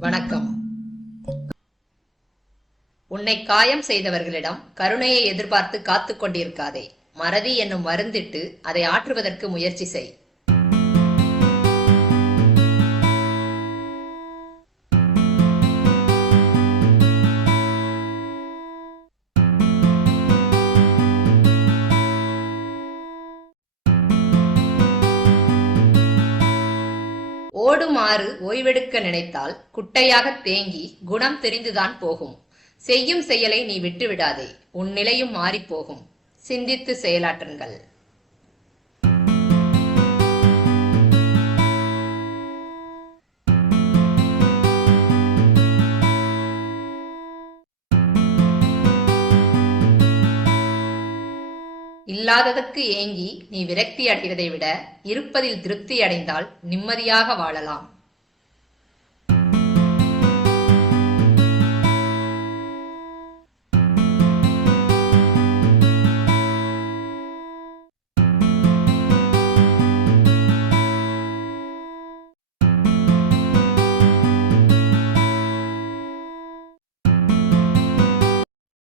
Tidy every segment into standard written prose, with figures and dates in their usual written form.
வணக்கம். உன்னை காயம் செய்தவர்களிடம் கருணையை எதிர்பார்த்து காத்துக் கொண்டிருக்காதே. மறதி என்னும் மருந்திட்டு அதை ஆற்றுவதற்கு முயற்சி செய். ஓடுமாறு ஓய்வெடுக்க நினைத்தால் குட்டையாகத் தேங்கி குணம் தெரிந்துதான் போகும். செய்யும் செயலை நீ விட்டுவிடாதே, உன் நிலையும் மாறிப்போகும். சிந்தித்து செயலாற்றுங்கள். இல்லாததற்கு ஏங்கி நீ விரக்தி அடைவதை விட இருப்பதில் திருப்தி அடைந்தால் நிம்மதியாக வாழலாம்.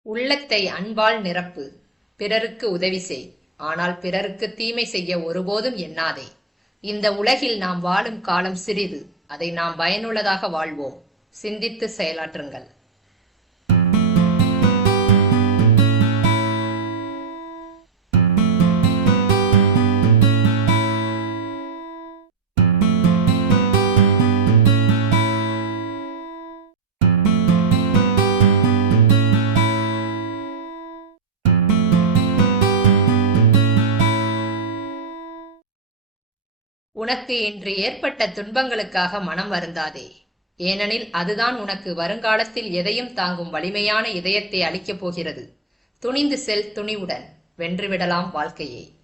உள்ளத்தை அன்பால் நிரப்பு. பிறருக்கு உதவி செய். ஆனால் பிறருக்கு தீமை செய்ய ஒருபோதும் எண்ணாதே. இந்த உலகில் நாம் வாழும் காலம் சிறிது. அதை நாம் பயனுள்ளதாக வாழ்வோம். சிந்தித்து செயலாற்றுங்கள். உனக்கு இன்று ஏற்பட்ட துன்பங்களுக்காக மனம் வருந்தாதே. ஏனெனில் அதுதான் உனக்கு வருங்காலத்தில் எதையும் தாங்கும் வலிமையான இதயத்தை அளிக்கப் போகிறது. துணிந்து செல் துணிவுடன். வென்றுவிடலாம் வாழ்க்கையை.